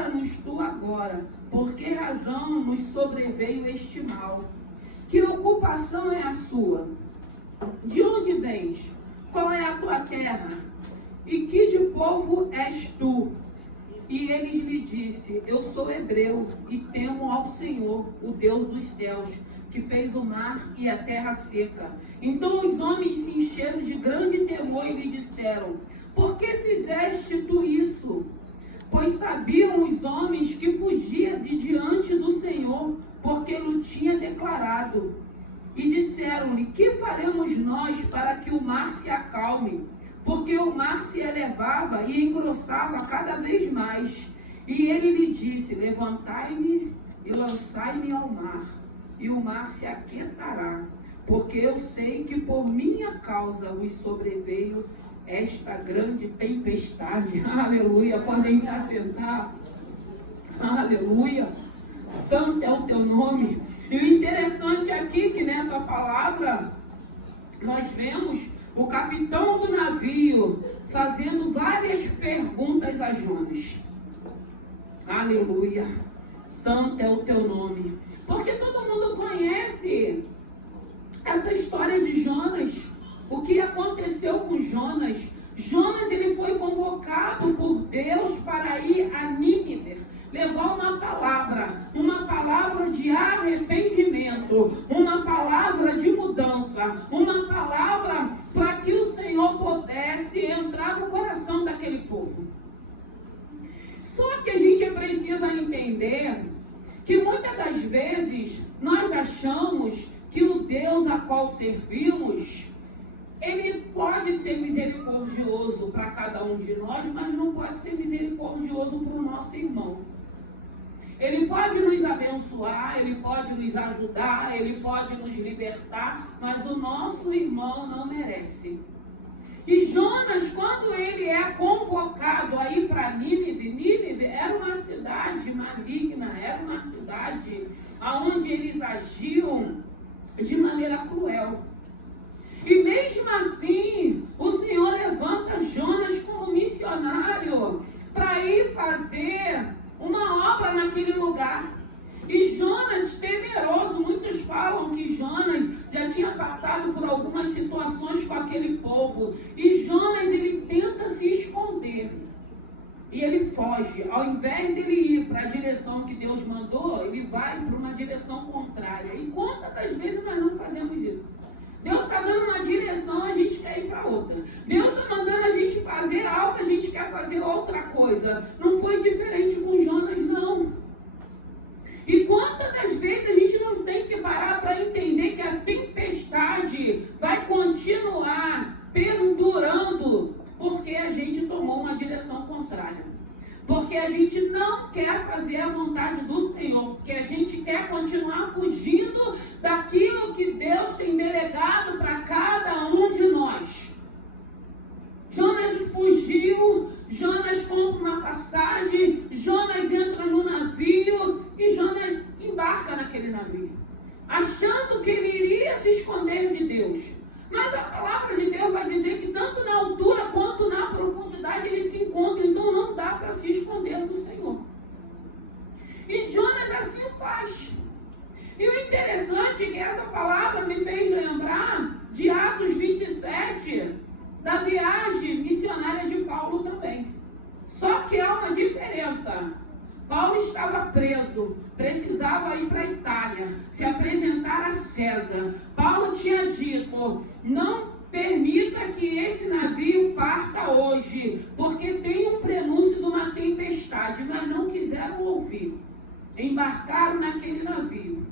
declara-nos tu agora, por que razão nos sobreveio este mal? Que ocupação é a sua? De onde vens? Qual é a tua terra? E que de povo és tu? E eles lhe disse, eu sou hebreu e temo ao Senhor, o Deus dos céus, que fez o mar e a terra seca. Então os homens se encheram de grande temor e lhe disseram, por que fizeste tu isso? Pois sabiam os homens que fugia de diante do Senhor, porque ele tinha declarado. E disseram-lhe, que faremos nós para que o mar se acalme? Porque o mar se elevava e engrossava cada vez mais. E ele lhe disse, levantai-me e lançai-me ao mar, e o mar se aquietará, porque eu sei que por minha causa vos sobreveio esta grande tempestade. Aleluia, podem se assentar. Aleluia, santo é o teu nome. E o interessante aqui que nessa palavra nós vemos o capitão do navio fazendo várias perguntas a Jonas. Aleluia, santo é o teu nome. Porque todo mundo conhece essa história de Jonas, o que aconteceu com Jonas. Jonas, ele foi convocado por Deus para ir a Nínive, levar uma palavra de arrependimento, uma palavra de mudança, uma palavra para que o Senhor pudesse entrar no coração daquele povo. Só que a gente precisa entender que muitas das vezes nós achamos que o Deus a qual servimos, ele pode ser misericordioso para cada um de nós, mas não pode ser misericordioso para o nosso irmão. Ele pode nos abençoar, ele pode nos ajudar, ele pode nos libertar, mas o nosso irmão não merece. E Jonas, quando ele é convocado a ir para Nínive, Nínive era uma cidade maligna, era uma cidade onde eles agiam de maneira cruel. E mesmo assim, o Senhor levanta Jonas como missionário para ir fazer uma obra naquele lugar. E Jonas, temeroso, muitos falam que Jonas já tinha passado por algumas situações com aquele povo. E Jonas, ele tenta se esconder. E ele foge. Ao invés dele ir para a direção que Deus mandou, ele vai para uma direção contrária. E quantas das vezes nós não fazemos isso? Deus está dando uma direção, a gente quer ir para outra. Deus está mandando a gente fazer algo, a gente quer fazer outra coisa. Não foi diferente com Jonas, não. E quantas das vezes a gente não tem que parar para entender que a tempestade vai continuar perdurando porque a gente tomou uma direção contrária. Porque a gente não quer fazer a vontade do Senhor, porque a gente quer continuar fugindo daquilo que Deus tem delegado para cada um de nós. Jonas fugiu, Jonas compra uma passagem, Jonas entra no navio e Jonas embarca naquele navio, achando que ele iria se esconder de Deus. Mas a palavra de Deus vai dizer que tanto na altura quanto na profundidade eles se encontram, então não dá para se esconder do Senhor. E Jonas assim o faz. E o interessante é que essa palavra me fez lembrar de Atos 27, da viagem missionária de Paulo também. Só que há uma diferença. Paulo estava preso, precisava ir para a Itália, se apresentar a César. Paulo tinha dito, não permita que esse navio parta hoje, porque tem um prenúncio de uma tempestade, mas não quiseram ouvir. Embarcaram naquele navio.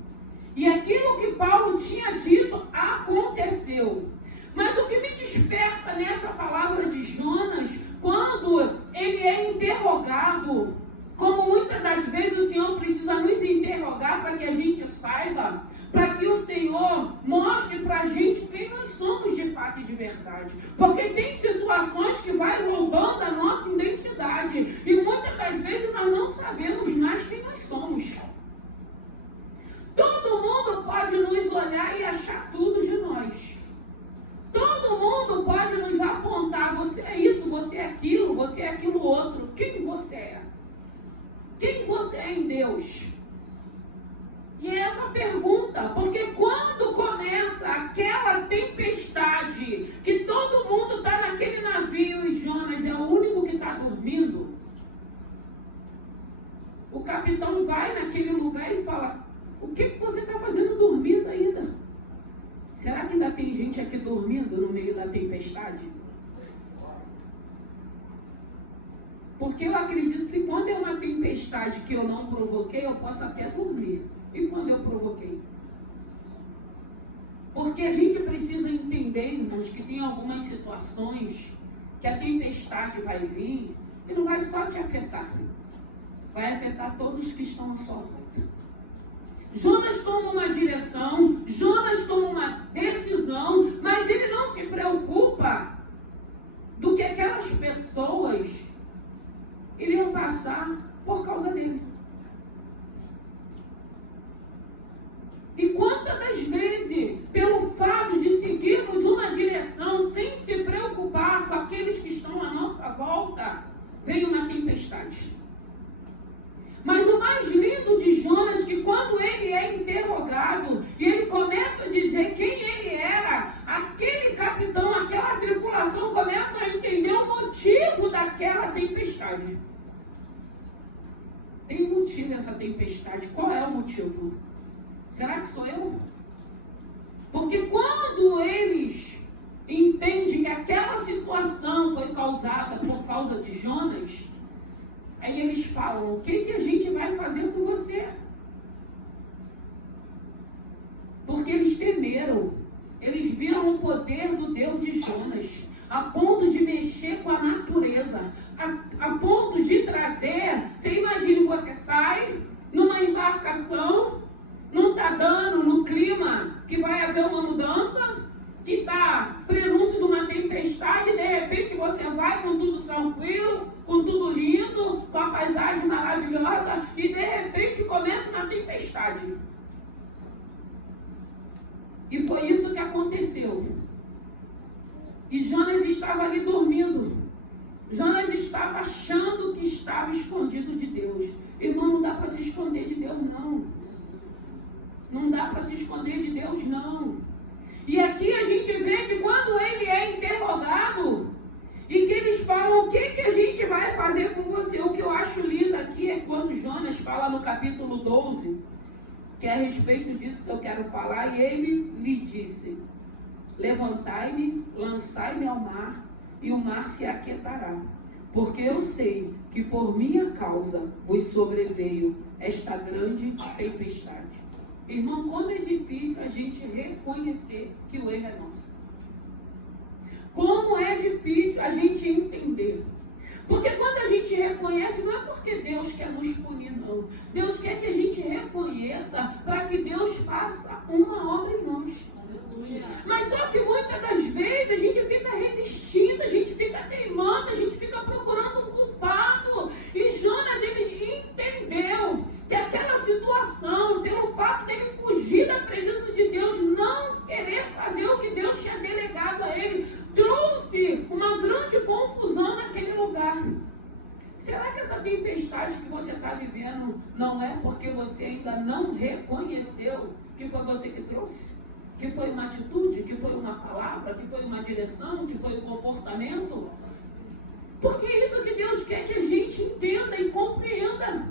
E aquilo que Paulo tinha dito aconteceu. Mas o que me desperta nessa palavra de Jonas, quando ele é interrogado, como muitas das vezes o Senhor precisa nos interrogar para que a gente saiba, para que o Senhor mostre para a gente quem nós somos de fato e de verdade. Porque tem situações que vai roubando a nossa identidade e muitas das vezes nós não sabemos mais quem nós somos. Todo mundo pode nos olhar e achar tudo de nós. Todo mundo pode nos apontar, você é isso, você é aquilo outro. Quem você é? Quem você é em Deus? E é essa pergunta, porque quando começa aquela tempestade, que todo mundo está naquele navio e Jonas é o único que está dormindo, o capitão vai naquele lugar e fala: o que você está fazendo dormindo ainda? Será que ainda tem gente aqui dormindo no meio da tempestade? Porque eu acredito que quando é uma tempestade que eu não provoquei, eu posso até dormir. E quando eu provoquei? Porque a gente precisa entender, irmãos, que tem algumas situações que a tempestade vai vir e não vai só te afetar. Vai afetar todos que estão à sua volta. Jonas toma uma direção, Jonas toma uma decisão, mas ele não se preocupa do que aquelas pessoas iriam passar por causa dele. E quantas das vezes, pelo fato de seguirmos uma direção sem se preocupar com aqueles que estão à nossa volta, vem uma tempestade. Mas o mais lindo de Jonas, que quando ele é interrogado, e ele começa a dizer quem ele era, aquele capitão, aquela tripulação começa a entender o motivo daquela tempestade. Tem um motivo essa tempestade. Qual é o motivo? Será que sou eu? Porque quando eles entendem que aquela situação foi causada por causa de Jonas, aí eles falam: o que a gente vai fazer com você? Porque eles temeram. Eles viram o poder do Deus de Jonas, a ponto de mexer com a natureza, a ponto de trazer. Você imagina, você sai numa embarcação, não está dando no clima que vai haver uma mudança, que está prenúncio de uma tempestade, de repente você vai com tudo tranquilo, com tudo lindo, com a paisagem maravilhosa, e de repente começa uma tempestade. E foi isso que aconteceu. E Jonas estava ali dormindo. Jonas estava achando que estava escondido de Deus. Irmão, não dá para se esconder de Deus, não. Não dá para se esconder de Deus, não. E aqui a gente vê que quando ele é interrogado, e que eles falam: o que a gente vai fazer com você? O que eu acho lindo aqui é quando Jonas fala no capítulo 12, que é a respeito disso que eu quero falar, e ele lhe disse: levantai-me, lançai-me ao mar, e o mar se aquietará, porque eu sei que por minha causa vos sobreveio esta grande tempestade. Irmão, como é difícil a gente reconhecer que o erro é nosso. Como é difícil a gente entender. Porque quando a gente reconhece, não é porque Deus quer nos punir, não. Deus quer que a gente reconheça para que Deus faça uma obra em nós. Mas só que muitas das vezes a gente fica resistindo, a gente fica teimando, a gente fica procurando um culpado. E Jonas, ele entendeu que aquela situação, pelo fato dele fugir da presença de Deus, não querer fazer o que Deus tinha delegado a ele, trouxe uma grande confusão naquele lugar. Será que essa tempestade que você está vivendo não é porque você ainda não reconheceu que foi você que trouxe? Que foi uma atitude, que foi uma palavra, que foi uma direção, que foi um comportamento? Porque é isso que Deus quer que a gente entenda e compreenda.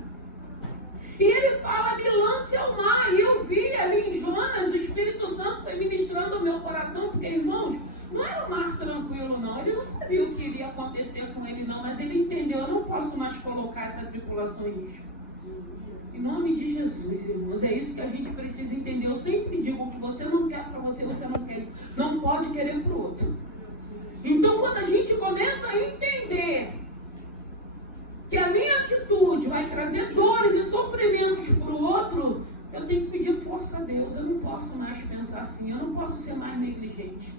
E ele fala: me lance ao mar. E eu vi ali em Jonas, o Espírito Santo foi ministrando ao meu coração, porque, irmãos, não era um mar tranquilo, não. Ele não sabia o que iria acontecer com ele, não. Mas ele entendeu: eu não posso mais colocar essa tripulação em risco. Em nome de Jesus, irmãos, é isso que a gente precisa entender. Eu sempre digo: o que você não quer para você, você não pode querer para o outro. Então, quando a gente começa a entender que a minha atitude vai trazer dores e sofrimentos para o outro, eu tenho que pedir força a Deus. Eu não posso mais pensar assim, eu não posso ser mais negligente.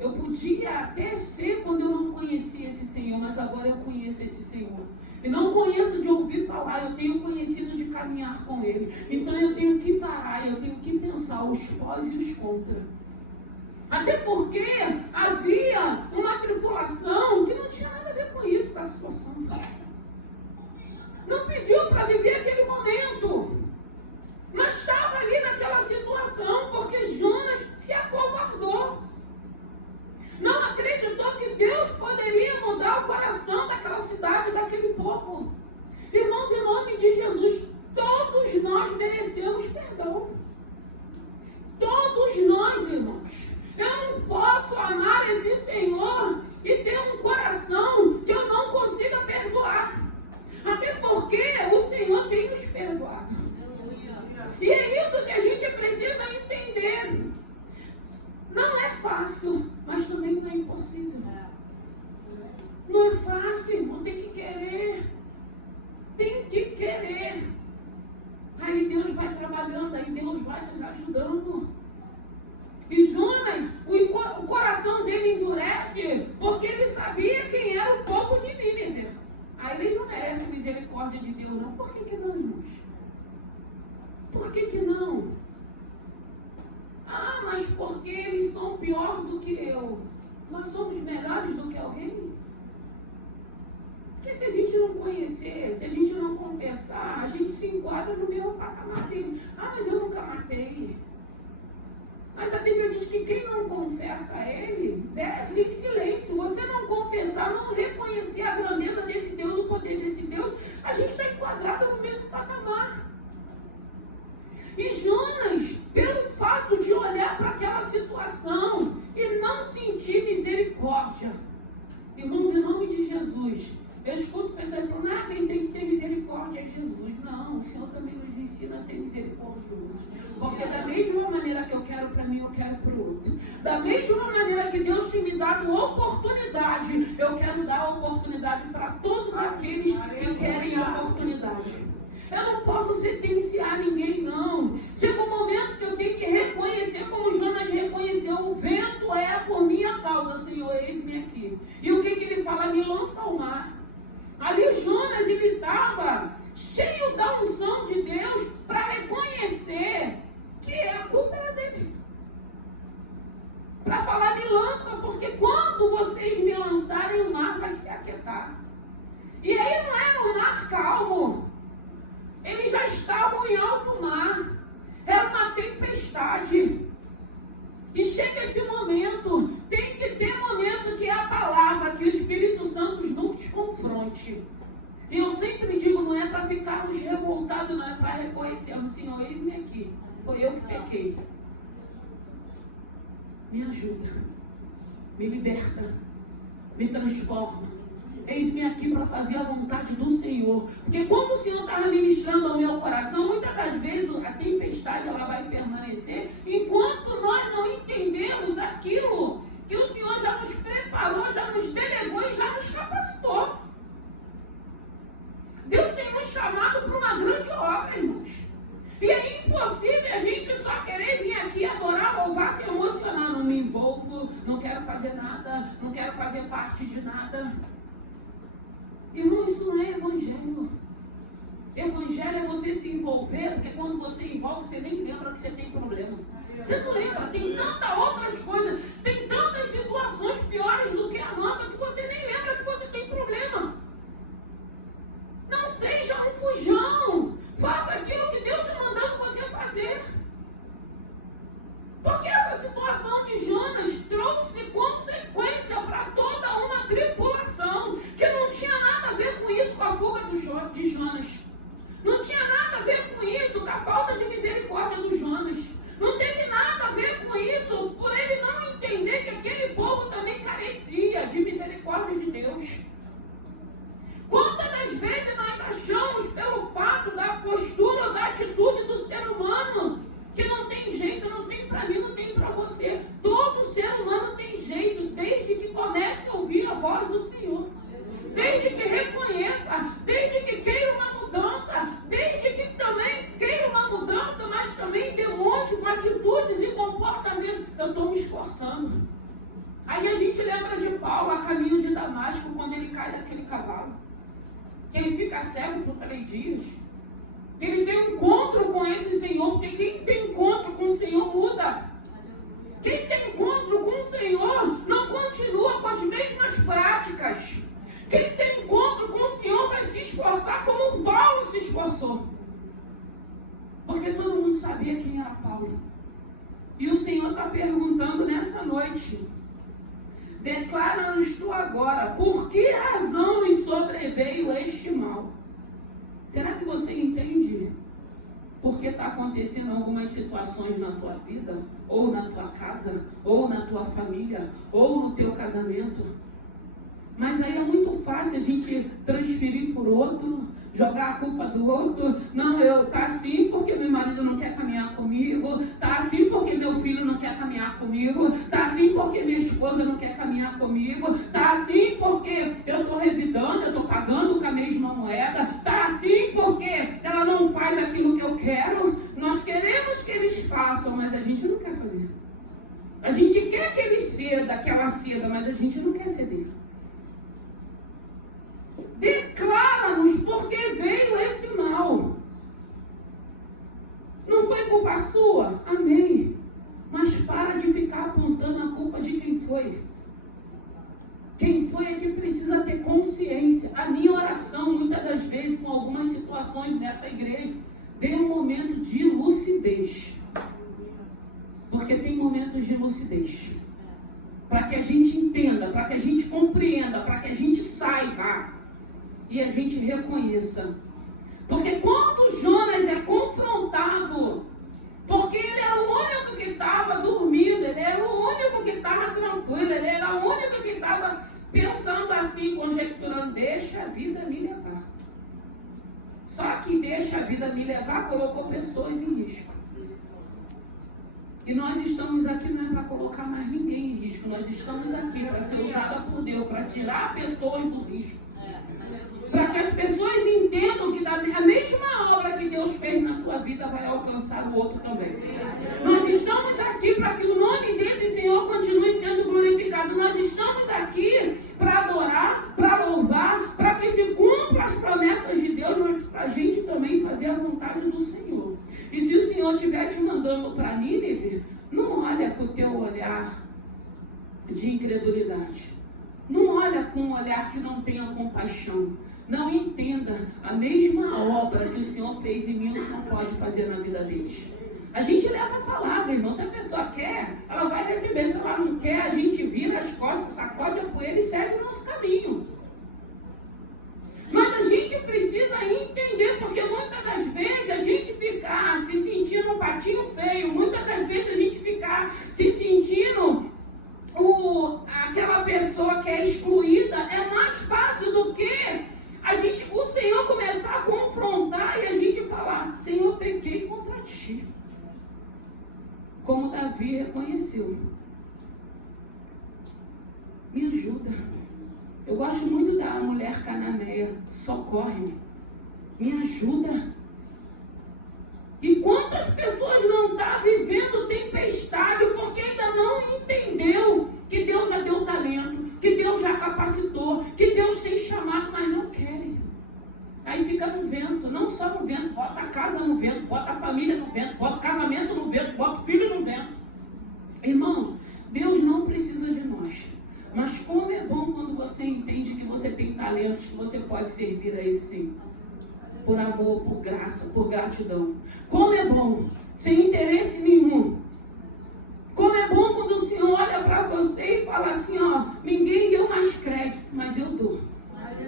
Eu podia até ser quando eu não conhecia esse Senhor, mas agora eu conheço esse Senhor. E não conheço de ouvir falar, eu tenho conhecido de caminhar com Ele. Então eu tenho que parar, eu tenho que pensar os pós e os contras. Até porque havia uma tripulação que não tinha nada a ver com isso, com a situação. não pediu para viver aquele momento, mas estava ali naquela situação, porque Jonas se acovardou. Não acreditou que Deus poderia mudar o coração daquela cidade, daquele povo. Irmãos, em nome de Jesus, todos nós merecemos perdão. Todos nós, irmãos. Eu não posso amar esse Senhor e ter um coração que eu não consiga perdoar. Até porque o Senhor tem nos perdoado. E é isso que a gente precisa entender. Não é fácil, mas também não é impossível. Não é fácil, irmão. Tem que querer. Tem que querer. Aí Deus vai trabalhando, aí Deus vai nos ajudando. E Jonas, o coração dele endurece, porque ele sabia quem era o povo de Nínive. Aí ele não merece misericórdia de Deus, não. Por que não, irmãos? Por que não? Ah, mas porque eles são pior do que eu. Nós somos melhores do que alguém? Porque se a gente não conhecer, se a gente não confessar, a gente se enquadra no mesmo patamar dele. Ah, mas eu nunca matei. Mas a Bíblia diz que quem não confessa a Ele, desce em silêncio. Você não confessar, não reconhecer a grandeza desse Deus, o poder desse Deus, a gente está enquadrado no mesmo patamar. E Jonas, pelo fato de olhar para aquela situação e não sentir misericórdia, irmãos, em nome de Jesus, eu escuto pessoas falando, quem tem que ter misericórdia é Jesus. Não, o Senhor também nos ensina a ser misericordioso. Porque da mesma maneira que eu quero para mim, eu quero para o outro. Da mesma maneira que Deus tem me dado oportunidade, eu quero dar oportunidade para todos aqueles que querem a oportunidade. Eu não posso sentenciar ninguém, não. Chega um momento que eu tenho que reconhecer, como Jonas reconheceu, o vento é por minha causa, Senhor, eis-me aqui. E o que ele fala? Me lança ao mar. Ali Jonas, ele estava cheio da unção de Deus para reconhecer que a culpa era dele. Para falar, me lança, porque quando vocês me lançarem, o mar vai se aquietar. E aí não era um mar calmo. Eles já estavam em alto mar. Era uma tempestade. E chega esse momento. Tem que ter momento que é a palavra, que o Espírito Santo nos confronte. E eu sempre digo, não é para ficarmos revoltados, não é para reconhecermos, Senhor, eis-me aqui. Foi eu que pequei. Me ajuda. Me liberta. Me transforma. Eis-me aqui para fazer a vontade do Senhor. Porque quando o Senhor estava ministrando ao meu coração, muitas das vezes a tempestade ela vai permanecer, enquanto nós não entendemos aquilo que o Senhor já nos preparou, já nos delegou e já nos capacitou. Deus tem nos chamado para uma grande obra, irmãos. E é impossível a gente só querer vir aqui adorar, louvar, se emocionar. Não me envolvo, não quero fazer nada, não quero fazer parte de nada. Irmão, isso não é evangelho. Evangelho é você se envolver, porque quando você envolve, você nem lembra que você tem problema. Você não lembra, tem tantas outras coisas, tem tantas situações piores do que a nossa, que você nem lembra que você tem problema. Não seja um fujão. Faça aquilo que Deus está mandando você fazer. Porque essa situação de Jonas trouxe consequência para toda uma tripulação, que não tinha nada a ver com isso, com a fuga de Jonas. Não tinha nada a ver com isso, com a falta de misericórdia do Jonas. Não teve nada a ver com isso, por ele não entender que aquele povo também carecia de misericórdia de Deus. Quantas das vezes nós achamos, pelo fato da postura, da atitude do ser humano, que não tem jeito, não tem para mim, não tem para você. Todo ser humano tem jeito, desde que comece a ouvir a voz do Senhor. Desde que reconheça, desde que queira uma mudança, desde que também queira uma mudança, mas também demonstre com atitudes e comportamentos. Eu estou me esforçando. Aí a gente lembra de Paulo a caminho de Damasco, quando ele cai daquele cavalo. Que ele fica cego por 3 dias. Que ele tem um encontro com esse Senhor, porque quem tem encontro com o Senhor muda. Quem tem encontro com o Senhor não continua com as mesmas práticas. Quem tem encontro com o Senhor vai se esforçar como Paulo. sabia quem era Paulo. E o Senhor está perguntando nessa noite: declara-nos tu agora, por que razão nos sobreveio este mal? Será que você entende por que está acontecendo algumas situações na tua vida, ou na tua casa, ou na tua família, ou no teu casamento? Mas aí é muito fácil a gente transferir por outro, jogar a culpa do outro. Não, tá assim porque meu marido não quer caminhar comigo, tá assim porque meu filho não quer caminhar comigo, tá assim porque minha esposa não quer caminhar comigo, tá assim porque eu estou revidando, eu estou pagando com a mesma moeda, tá assim porque ela não faz aquilo que eu quero. Nós queremos que eles façam, mas a gente não quer fazer. A gente quer que ele ceda, aquela ceda, mas a gente não quer ceder. Declara-nos porque veio esse mal. Não foi culpa sua? Amém. Mas para de ficar apontando a culpa de quem foi. Quem foi é que precisa ter consciência. A minha oração, muitas das vezes, com algumas situações nessa igreja, tem um momento de lucidez. Porque tem momentos de lucidez. Para que a gente entenda, para que a gente compreenda, para que a gente saiba. E a gente reconheça. Porque quando Jonas é confrontado, porque ele era o único que estava dormindo, ele era o único que estava tranquilo, ele era o único que estava pensando assim, conjecturando, deixa a vida me levar. Só que deixa a vida me levar colocou pessoas em risco. E nós estamos aqui não é para colocar mais ninguém em risco, nós estamos aqui para ser usada por Deus, para tirar pessoas do risco. Para que as pessoas entendam que a mesma obra que Deus fez na tua vida vai alcançar o outro também. Nós estamos aqui para que o nome desse Senhor continue sendo glorificado. Nós estamos aqui para adorar, para louvar, para que se cumpram as promessas de Deus, mas para a gente também fazer a vontade do Senhor. E se o Senhor estiver te mandando para Nínive, não olha com o teu olhar de incredulidade. Não olha com um olhar que não tenha compaixão. Não entenda, a mesma obra que o Senhor fez em mim, o Senhor pode fazer na vida deles. A gente leva a palavra, irmão. Se a pessoa quer, ela vai receber. Se ela não quer, a gente vira as costas, sacode a poeira e segue o nosso caminho. Mas a gente precisa entender, porque muitas das vezes a gente ficar se sentindo um patinho feio, muitas das vezes a gente ficar se sentindo aquela pessoa que é excluída, é mais fácil do que o Senhor começar a confrontar e a gente falar: Senhor, pequei contra ti. Como Davi reconheceu. Me ajuda. Eu gosto muito da mulher cananeia. Socorre-me. Me ajuda. E quantas pessoas não estão vivendo tempestade porque ainda não entendeu que Deus já deu talento, que Deus já capacitou, que Deus tem chamado, mas não querem. Aí fica no vento, não só no vento, bota a casa no vento, bota a família no vento, bota o casamento no vento, bota o filho no vento. Irmãos, Deus não precisa de nós. Mas como é bom quando você entende que você tem talentos, que você pode servir a esse Senhor. Por amor, por graça, por gratidão. Como é bom, sem interesse nenhum. Como é bom quando o Senhor olha para você e fala assim, ó, ninguém deu mais crédito, mas eu dou.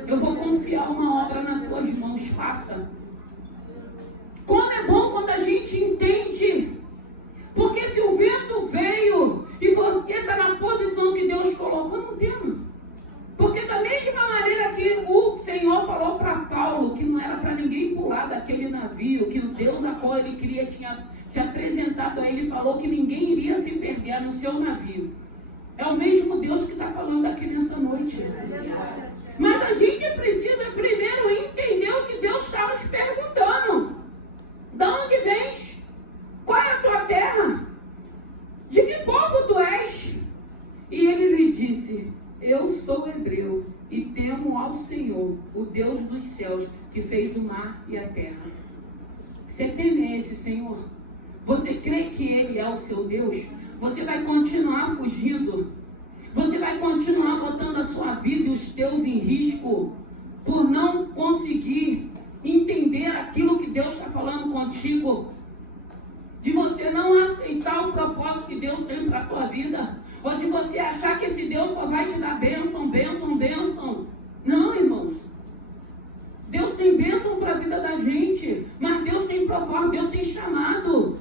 Eu vou confiar uma obra nas tuas mãos, faça. Como é bom quando a gente entende. Porque se o vento veio e você está na posição que Deus colocou, não tema. Porque da mesma maneira que o Senhor falou para Paulo que não era para ninguém pular daquele navio, que o Deus a qual ele queria tinha se apresentado a ele, falou que ninguém iria se perder no seu navio. É o mesmo Deus que está falando aqui nessa noite. Mas a gente precisa primeiro entender o que Deus está nos perguntando. De onde vens? Qual é a tua terra? De que povo tu és? E ele lhe disse: eu sou hebreu e temo ao Senhor, o Deus dos céus, que fez o mar e a terra. Você teme esse Senhor? Você crê que Ele é o seu Deus? Você vai continuar fugindo? Você vai continuar botando a sua vida e os teus em risco por não conseguir entender aquilo que Deus está falando contigo? de você não aceitar o propósito que Deus tem para a tua vida, ou de você achar que esse Deus só vai te dar bênção, bênção, bênção. Não, irmãos. Deus tem bênção para a vida da gente, mas Deus tem propósito, Deus tem chamado.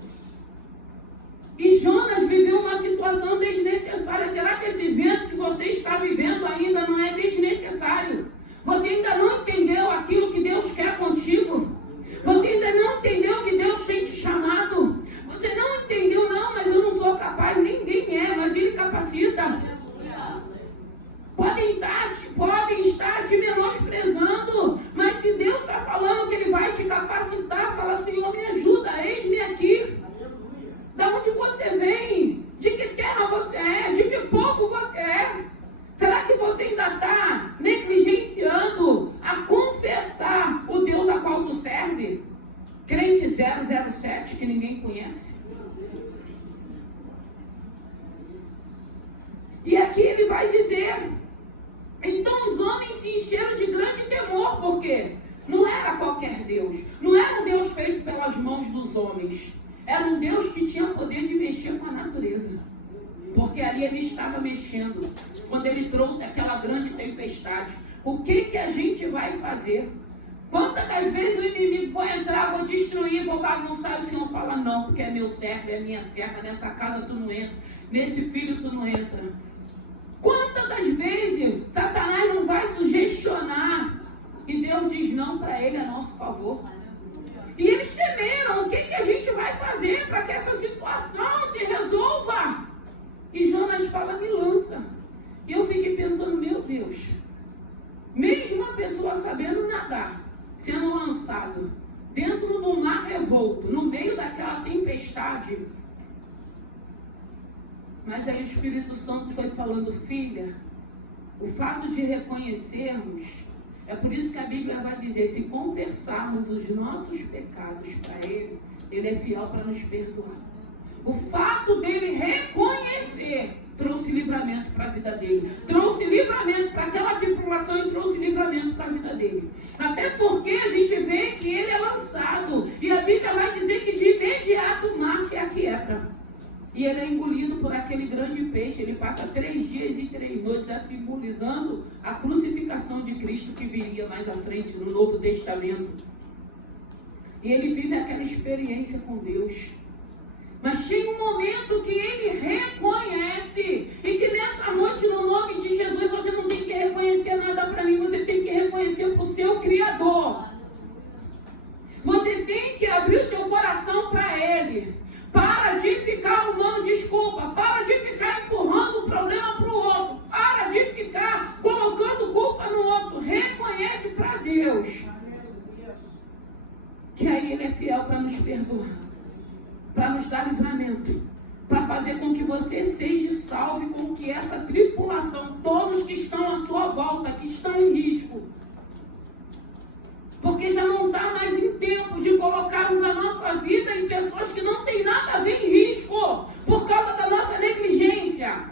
E Jonas viveu uma situação desnecessária. Será que esse vento que você está vivendo ainda não é desnecessário? Você ainda não entendeu aquilo que Deus quer contigo? Você ainda não entendeu que Deus tem te chamado? Você não entendeu, não, mas eu não sou capaz. Ninguém é, mas Ele capacita. Podem estar te menosprezando, mas se Deus está falando que Ele vai te capacitar, fala: Senhor, me ajuda, eis-me aqui. Da onde você vem? De que terra você é? De que povo você é? Será que você ainda está negligenciando a confessar o Deus a qual tu serve? Crente 007 que ninguém conhece. E aqui ele vai dizer: então os homens se encheram de grande temor, porque não era qualquer Deus, não era um Deus feito pelas mãos dos homens, era um Deus que tinha poder de mexer com a natureza, porque ali ele estava mexendo, quando ele trouxe aquela grande tempestade. O que a gente vai fazer? Quantas das vezes o inimigo vai entrar, vou destruir, vou bagunçar, e o Senhor fala: não, porque é meu servo, é minha serva, nessa casa tu não entra, nesse filho tu não entra. Quantas das vezes Satanás não vai sugestionar e Deus diz não para ele a nosso favor? E eles temeram. O que a gente vai fazer para que essa situação se resolva? E Jonas fala: me lança. E eu fiquei pensando: meu Deus, mesmo a pessoa sabendo nadar, sendo lançado dentro do mar revolto, no meio daquela tempestade. Mas aí o Espírito Santo foi falando: filha, o fato de reconhecermos, é por isso que a Bíblia vai dizer: se confessarmos os nossos pecados para Ele, Ele é fiel para nos perdoar. O fato dele reconhecer trouxe livramento para a vida dele, trouxe livramento para aquela tribulação e trouxe livramento para a vida dele. Até porque a gente vê que ele é lançado, e a Bíblia vai dizer que de imediato o mar se aquieta. E ele é engolido por aquele grande peixe. Ele passa 3 dias e 3 noites, já simbolizando a crucificação de Cristo que viria mais à frente no Novo Testamento. E ele vive aquela experiência com Deus. Mas tem um momento que ele reconhece, e que nessa noite, no nome de Jesus, você não tem que reconhecer nada para mim, você tem que reconhecer para o seu Criador. Você tem que abrir o teu coração para Ele. Para de ficar arrumando desculpa, para de ficar empurrando o problema para o outro, para de ficar colocando culpa no outro. Reconhece para Deus, que aí Ele é fiel para nos perdoar, para nos dar livramento, para fazer com que você seja salvo e com que essa tripulação, todos que estão à sua volta, que estão em risco, porque já não está mais em tempo de colocarmos a nossa vida em pessoas que não têm nada a ver em risco, por causa da nossa negligência,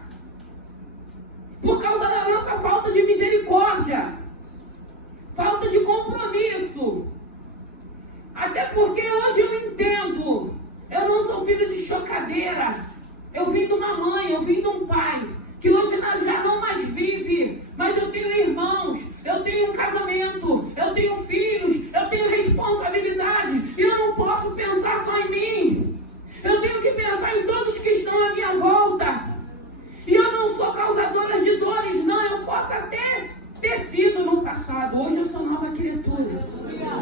por causa da nossa falta de misericórdia, falta de compromisso. Até porque hoje eu entendo, eu não sou filho de chocadeira, eu vim de uma mãe, eu vim de um pai, que hoje já não mais vive, mas eu tenho irmãos, eu tenho um casamento, eu tenho filhos, eu tenho responsabilidades, e eu não posso pensar só em mim, eu tenho que pensar em todos que estão à minha volta. E eu não sou causadora de dores, não, eu posso até ter sido no passado, hoje eu sou nova criatura.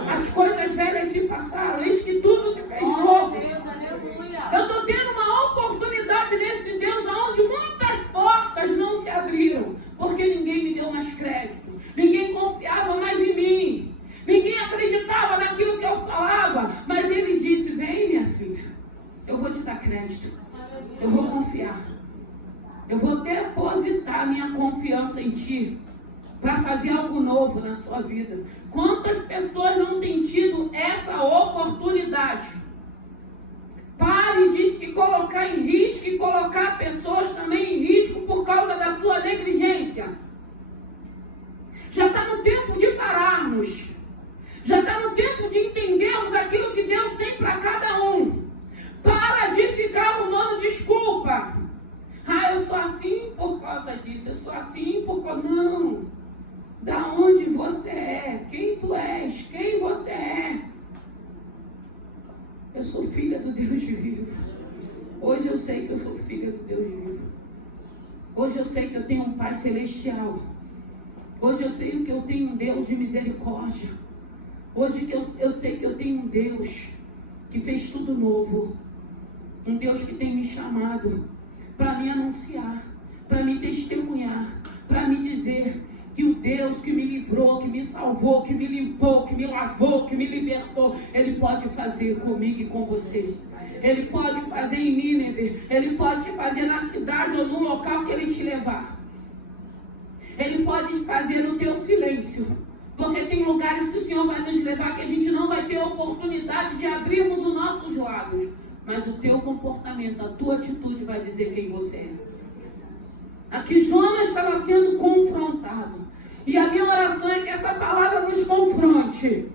As coisas velhas se passaram, eis que tudo se fez novo. Eu estou tendo uma oportunidade nesse Deus onde muitas portas não se abriram, porque ninguém me deu mais crédito, ninguém confiava mais em mim, ninguém acreditava naquilo que eu falava, mas Ele disse: vem, minha filha, eu vou te dar crédito, eu vou confiar, eu vou depositar minha confiança em ti, para fazer algo novo na sua vida. Quantas pessoas não têm tido essa oportunidade? Pare de se colocar em risco e colocar pessoas também em risco por causa da sua negligência. Já está no tempo de pararmos. Já está no tempo de entendermos aquilo que Deus tem para cada um. Para filha do Deus vivo. Hoje eu sei que eu sou filha do Deus vivo. Hoje eu sei que eu tenho um Pai celestial. Hoje eu sei que eu tenho um Deus de misericórdia. Hoje eu sei que eu tenho um Deus que fez tudo novo. Um Deus que tem me chamado para me anunciar, para me testemunhar, para me dizer que o Deus que me livrou, que me salvou, que me limpou, que me lavou, que me libertou, Ele pode fazer comigo e com você. Ele pode fazer em Nínive, Ele pode fazer na cidade ou no local que Ele te levar. Ele pode fazer no teu silêncio, porque tem lugares que o Senhor vai nos levar que a gente não vai ter oportunidade de abrirmos os nossos lábios, mas o teu comportamento, a tua atitude vai dizer quem você é. Aqui Jonas estava sendo confrontado, e a minha oração é que essa palavra nos confronte,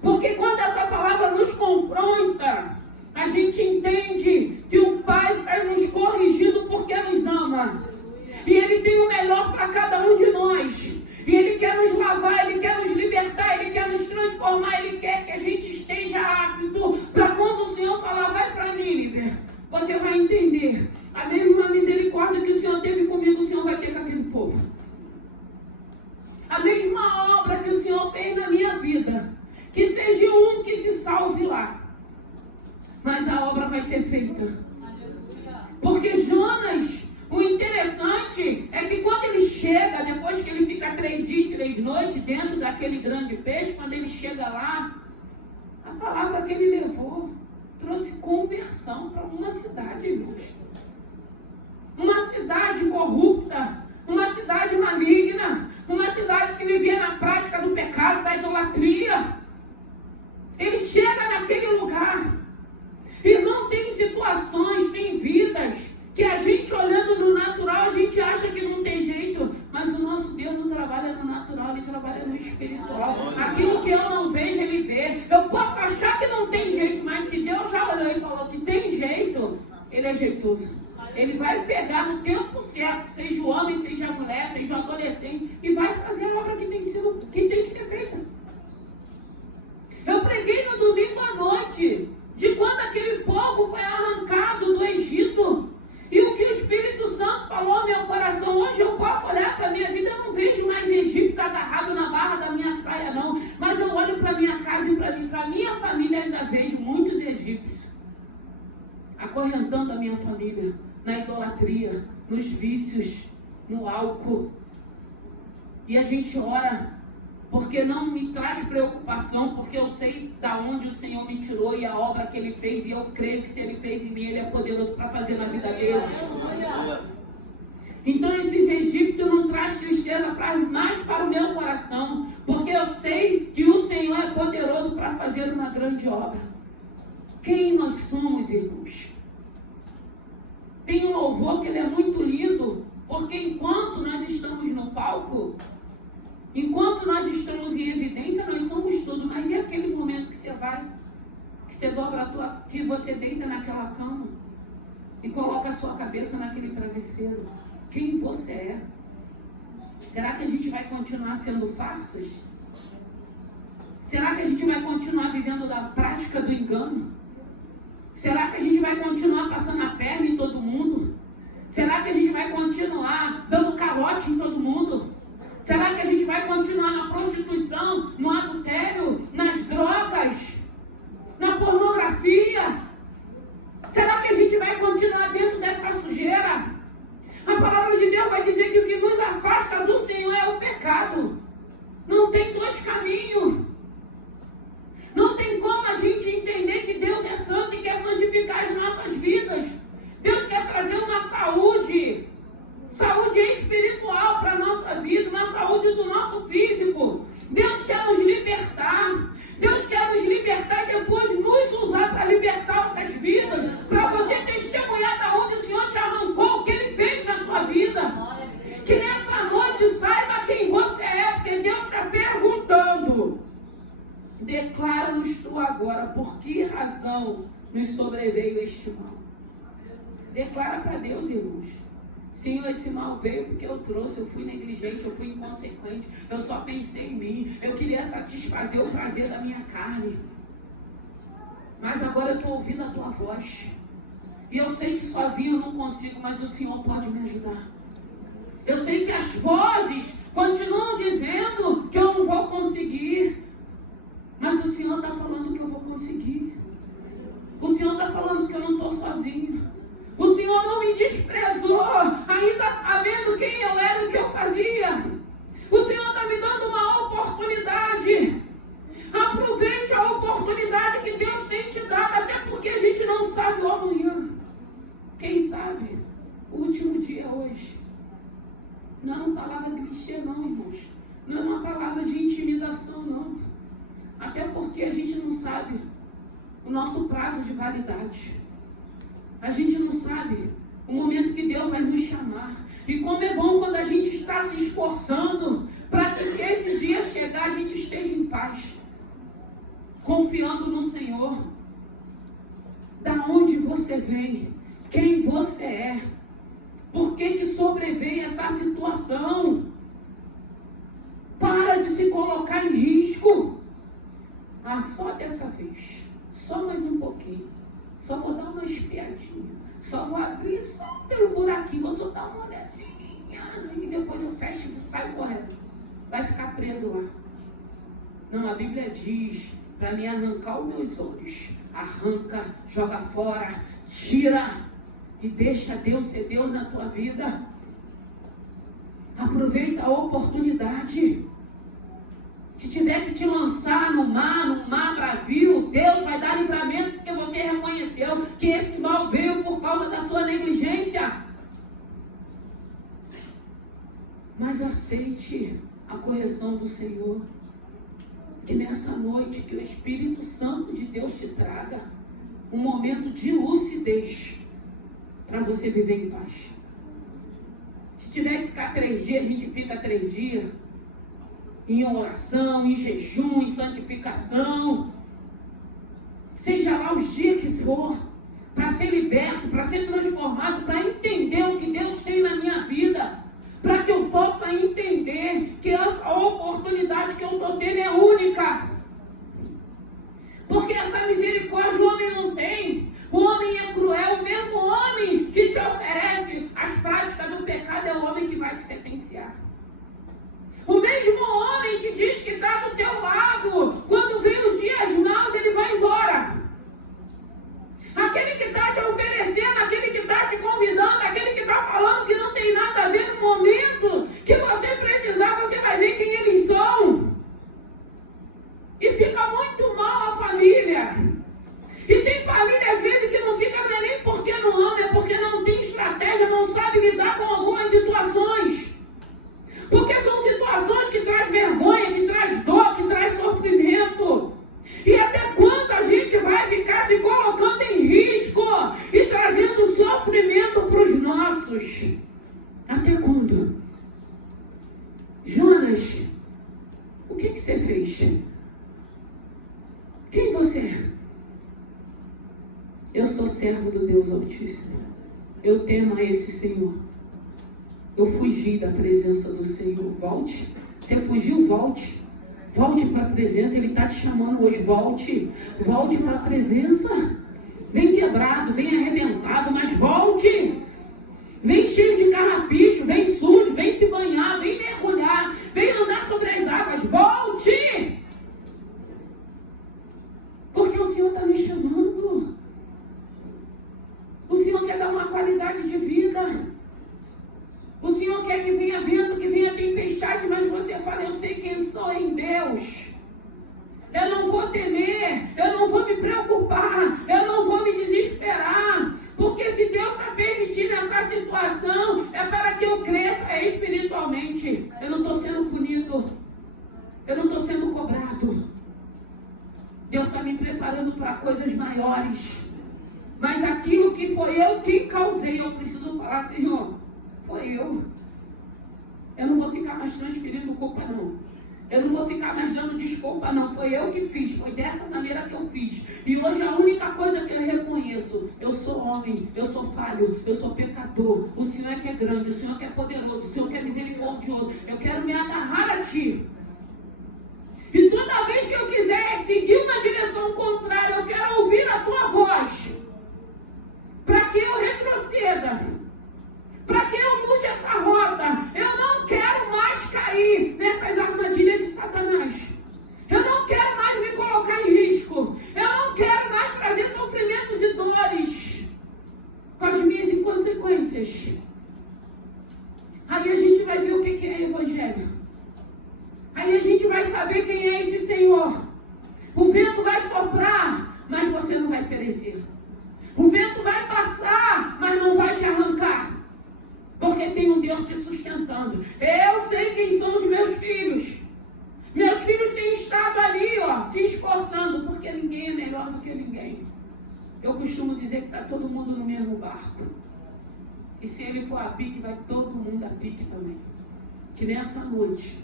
porque quando essa palavra nos confronta, a gente entende que o Pai está nos corrigindo porque nos ama. E Ele tem o melhor para cada um de nós. E Ele quer nos lavar, Ele quer nos libertar, Ele quer nos transformar, Ele quer que a gente esteja apto para quando o Senhor falar, vai para Nínive, você vai entender. A mesma misericórdia que o Senhor teve comigo, o Senhor vai ter com aquele povo. A mesma obra que o Senhor fez na minha vida, que seja um que se salve lá, mas a obra vai ser feita. Porque Jonas, o interessante é que quando ele chega, depois que ele fica 3 dias e 3 noites dentro daquele grande peixe, quando ele chega lá, a palavra que ele levou trouxe conversão para uma cidade, irmãos. Uma cidade corrupta, uma cidade maligna, uma cidade que vivia na prática do pecado, da idolatria. Ele chega naquele lugar. Irmão, tem situações, tem vidas que a gente olhando no natural, a gente acha que não tem jeito, mas o nosso Deus não trabalha no natural, Ele trabalha no espiritual. Aquilo que eu não vejo, Ele vê. Eu posso achar que não tem jeito, mas se Deus já olhou e falou que tem jeito, Ele é jeitoso. Ele vai pegar no tempo certo, seja o homem, seja a mulher, seja o adolescente, e vai fazer a obra que tem que ser feita. Eu preguei no domingo à noite, de quando aquele povo foi arrancado do Egito. E o que o Espírito Santo falou ao meu coração, hoje eu posso olhar para a minha vida, eu não vejo mais Egito agarrado na barra da minha saia não, mas eu olho para a minha casa e para a minha família ainda vejo muitos egípcios acorrentando a minha família na idolatria, nos vícios, no álcool. E a gente ora, porque não me traz preocupação, porque eu sei da onde o Senhor me tirou e a obra que Ele fez, e eu creio que se Ele fez em mim, Ele é poderoso para fazer na vida deles. Então esses egípcios não trazem tristeza mais para o meu coração, porque eu sei que o Senhor é poderoso para fazer uma grande obra. Quem nós somos, irmãos? Tem um louvor que ele é muito lindo, porque enquanto nós estamos no palco, enquanto nós estamos em evidência, nós somos tudo. Mas e aquele momento que você vai, que você dobra que você deita naquela cama e coloca a sua cabeça naquele travesseiro? Quem você é? Será que a gente vai continuar sendo farsas? Será que a gente vai continuar vivendo da prática do engano? Será que a gente vai continuar passando a perna em todo mundo? Será que a gente vai continuar dando calote em todo mundo? Será que a gente vai continuar na prostituição, no adultério, nas drogas, na pornografia? Será que a gente vai continuar dentro dessa sujeira? A palavra de Deus vai dizer que o que nos afasta do Senhor é o pecado. Não tem 2 caminhos. Não tem como a gente entender que Deus é santo e quer santificar as nossas vidas. Deus quer trazer uma saúde espiritual para a nossa vida, uma saúde do nosso físico. Deus quer nos libertar. Deus quer nos libertar e depois nos usar para libertar outras vidas, para você testemunhar da onde o Senhor te arrancou, o que Ele fez na tua vida. Que nessa noite saiba quem você é, porque Deus está perguntando. Declara-nos tu agora por que razão nos sobreveio este mal. Declara para Deus, irmãos. Senhor, esse mal veio porque eu trouxe, eu fui negligente, eu fui inconsequente, eu só pensei em mim, eu queria satisfazer o prazer da minha carne. Mas agora eu estou ouvindo a tua voz. E eu sei que sozinho eu não consigo, mas o Senhor pode me ajudar. Eu sei que as vozes continuam dizendo que eu não vou conseguir. Mas o Senhor está falando que eu vou conseguir. O Senhor está falando que eu não estou sozinho. O Senhor não me desprezou, ainda sabendo quem eu era e o que eu fazia. O Senhor está me dando uma oportunidade. Aproveite a oportunidade que Deus tem te dado, até porque a gente não sabe o amanhã. Quem sabe? O último dia é hoje. Não é uma palavra clichê não, irmãos. Não é uma palavra de intimidação, não. Até porque a gente não sabe o nosso prazo de validade. A gente não sabe o momento que Deus vai nos chamar. E como é bom quando a gente está se esforçando para que se esse dia chegar, a gente esteja em paz. Confiando no Senhor. Da onde você vem? Quem você é? Por que sobreveio essa situação? Para de se colocar em risco. Só dessa vez. Só mais um pouquinho. Só vou dar uma espiadinha. Só vou abrir só pelo buraquinho. Vou só dar uma olhadinha. E depois eu fecho e saio correndo. Vai ficar preso lá. Não, a Bíblia diz para me arrancar os meus olhos. Arranca, joga fora, tira e deixa Deus ser Deus na tua vida. Aproveita a oportunidade. Se tiver que te lançar no mar bravio, Deus vai dar livramento, porque você reconheceu que esse mal veio por causa da sua negligência. Mas aceite a correção do Senhor. Que nessa noite, que o Espírito Santo de Deus te traga um momento de lucidez para você viver em paz. Se tiver que ficar 3 dias, a gente fica 3 dias. Em oração, em jejum, em santificação. Seja lá os dias que for. Para ser liberto, para ser transformado, para entender o que Deus tem na minha vida. Para que eu possa entender que essa oportunidade que eu estou tendo é única. Porque essa misericórdia o homem não tem. O homem é cruel. O mesmo homem que te oferece as práticas do pecado é o homem que vai te sentenciar. O mesmo homem que diz que está do teu lado, quando vem os dias maus, ele vai embora. Aquele que está te oferecendo, aquele que está te convidando, aquele que está falando que não tem nada a ver no momento que você precisar, você vai ver quem eles são. E fica muito mal a família. E tem família às vezes que não fica nem porque não ama, é porque não tem estratégia, não sabe lidar com algumas situações. Porque são situações que traz vergonha, que traz dor, que traz sofrimento. E até quando a gente vai ficar se colocando em risco e trazendo sofrimento para os nossos? Até quando? Jonas, o que você fez? Quem você é? Eu sou servo do Deus Altíssimo. Eu temo a esse Senhor. Eu fugi da presença do Senhor. Volte. Você fugiu, volte. Volte para a presença. Ele está te chamando hoje. Volte. Volte para a presença. Vem quebrado, vem arrebentado, mas volte. Vem cheio de carrapicho, vem sujo, vem se banhar, vem mergulhar, vem andar sobre as águas. Volte. Porque o Senhor está nos chamando. O Senhor quer dar uma qualidade de vida. O Senhor quer que venha vento, que venha tempestade, mas você fala, eu sei quem sou em Deus. Eu não vou temer, eu não vou me preocupar, eu não vou me desesperar. Porque se Deus está permitindo essa situação, é para que eu cresça espiritualmente. Eu não estou sendo punido, eu não estou sendo cobrado. Deus está me preparando para coisas maiores. Mas aquilo que foi eu que causei, eu preciso falar, Senhor, foi eu. Eu não vou ficar mais transferindo culpa, não. Eu não vou ficar mais dando desculpa, não. Foi eu que fiz, foi dessa maneira que eu fiz. E hoje a única coisa que eu reconheço, eu sou homem, eu sou falho, eu sou pecador. O Senhor é que é grande, o Senhor que é poderoso, o Senhor que é misericordioso. Eu quero me agarrar a Ti. E toda vez que eu quiser seguir uma direção contrária, eu quero ouvir a tua voz, para que eu retroceda, para que eu mude essa rota. Eu não quero mais cair nessas armadilhas de Satanás. Eu não quero mais me colocar em risco. Eu não quero mais trazer sofrimentos e dores com as minhas inconsequências. Aí a gente vai ver o que é evangelho. Aí a gente vai saber quem é esse Senhor. O vento vai soprar, mas você não vai perecer. O vento vai passar, mas não vai te arrancar. Porque tem um Deus te sustentando. Eu sei quem são os meus filhos. Meus filhos têm estado ali, se esforçando, porque ninguém é melhor do que ninguém. Eu costumo dizer que está todo mundo no mesmo barco. E se ele for a pique, vai todo mundo a pique também. Que nessa noite,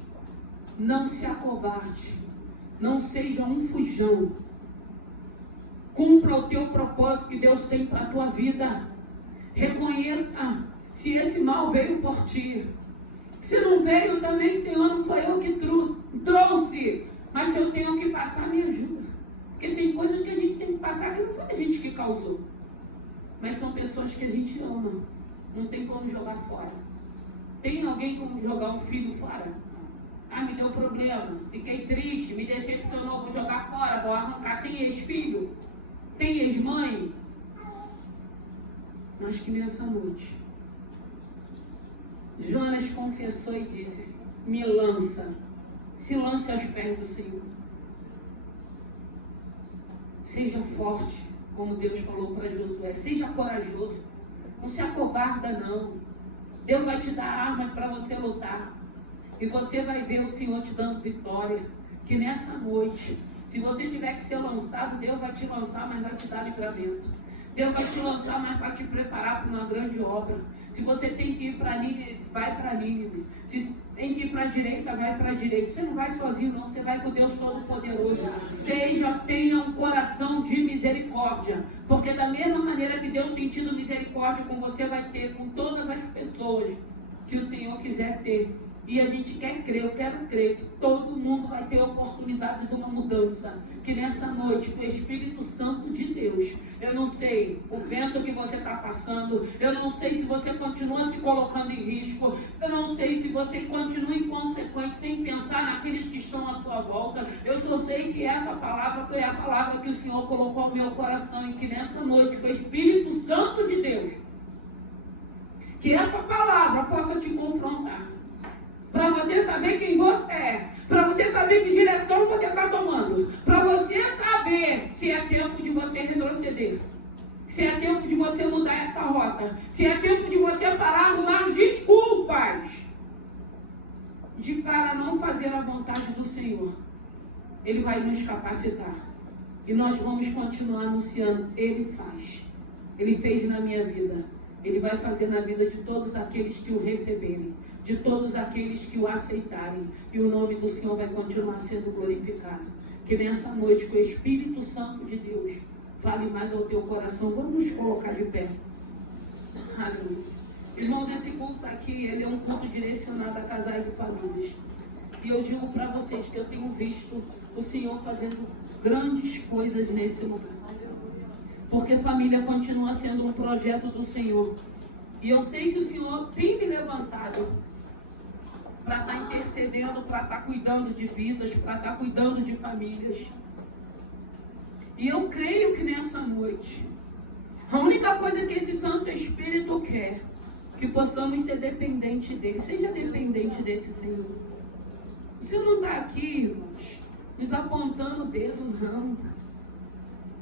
não se acovarde. Não seja um fujão. Cumpra o teu propósito que Deus tem para a tua vida. Reconheça se esse mal veio por ti. Se não veio também, Senhor, não foi eu que trouxe. Mas se eu tenho que passar, me ajuda. Porque tem coisas que a gente tem que passar que não foi a gente que causou. Mas são pessoas que a gente ama. Não tem como jogar fora. Tem alguém como jogar um filho fora? Ah, me deu problema. Fiquei triste, me decepcionou, vou jogar fora, vou arrancar. Tem ex-filho? Tem ex-mãe? Mas que nessa noite Jonas confessou e disse: me lança, se lance aos pés do Senhor. Seja forte, como Deus falou para Josué. Seja corajoso, não se acovarda não. Deus vai te dar armas para você lutar. E você vai ver o Senhor te dando vitória. Que nessa noite, se você tiver que ser lançado, Deus vai te lançar, mas vai te dar livramento. Deus vai te lançar, mas vai te preparar para uma grande obra. Se você tem que ir para Nínive, vai para Nínive. Se tem que ir para a direita, vai para a direita. Você não vai sozinho não, você vai com Deus Todo-Poderoso. Tenha um coração de misericórdia. Porque da mesma maneira que Deus tem tido misericórdia com você, vai ter com todas as pessoas que o Senhor quiser ter. E a gente quer crer, eu quero crer que todo mundo vai ter a oportunidade de uma mudança. Que nessa noite, com o Espírito Santo de Deus, eu não sei o vento que você está passando, eu não sei se você continua se colocando em risco, eu não sei se você continua inconsequente, sem pensar naqueles que estão à sua volta. Eu só sei que essa palavra foi a palavra que o Senhor colocou no meu coração. E que nessa noite, com o Espírito Santo de Deus, que essa palavra possa te confrontar. Para você saber quem você é. Para você saber que direção você está tomando. Para você saber se é tempo de você retroceder. Se é tempo de você mudar essa rota. Se é tempo de você parar, arrumar desculpas para não fazer a vontade do Senhor. Ele vai nos capacitar. E nós vamos continuar anunciando. Ele faz. Ele fez na minha vida. Ele vai fazer na vida de todos aqueles que o receberem. De todos aqueles que o aceitarem. E o nome do Senhor vai continuar sendo glorificado. Que nessa noite, com o Espírito Santo de Deus, fale mais ao teu coração. Vamos nos colocar de pé. Aleluia. Irmãos, esse culto aqui, ele é um culto direcionado a casais e famílias. E eu digo para vocês que eu tenho visto o Senhor fazendo grandes coisas nesse lugar. Porque família continua sendo um projeto do Senhor. E eu sei que o Senhor tem me levantado para estar intercedendo, para estar cuidando de vidas, para estar cuidando de famílias. E eu creio que nessa noite, a única coisa que esse Santo Espírito quer, que possamos ser dependentes dele. Seja dependente desse Senhor. Você não está aqui, irmãos, nos apontando o dedo, não.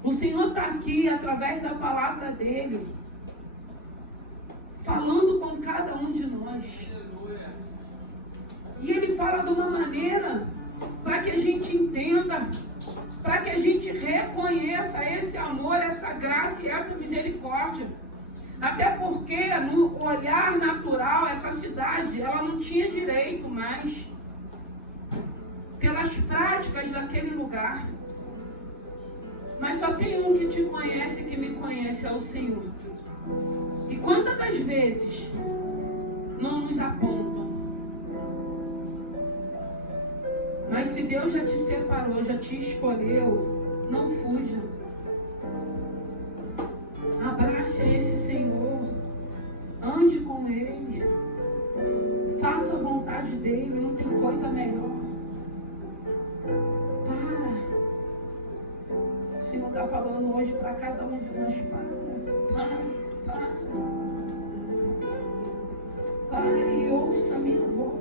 O Senhor está aqui através da palavra dele, falando com cada um de nós. E ele fala de uma maneira para que a gente entenda, para que a gente reconheça esse amor, essa graça e essa misericórdia. Até porque no olhar natural, essa cidade, ela não tinha direito mais, pelas práticas daquele lugar. Mas só tem um que te conhece, que me conhece, é o Senhor. E quantas das vezes não nos apontam? Mas se Deus já te separou, já te escolheu, não fuja. Abrace a esse Senhor. Ande com Ele. Faça a vontade dEle. Não tem coisa melhor. Para. O Senhor está falando hoje para cada um de nós. Para. Pare e ouça a minha voz.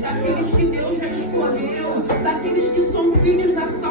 Daqueles que Deus já escolheu, daqueles que são filhos da salvação.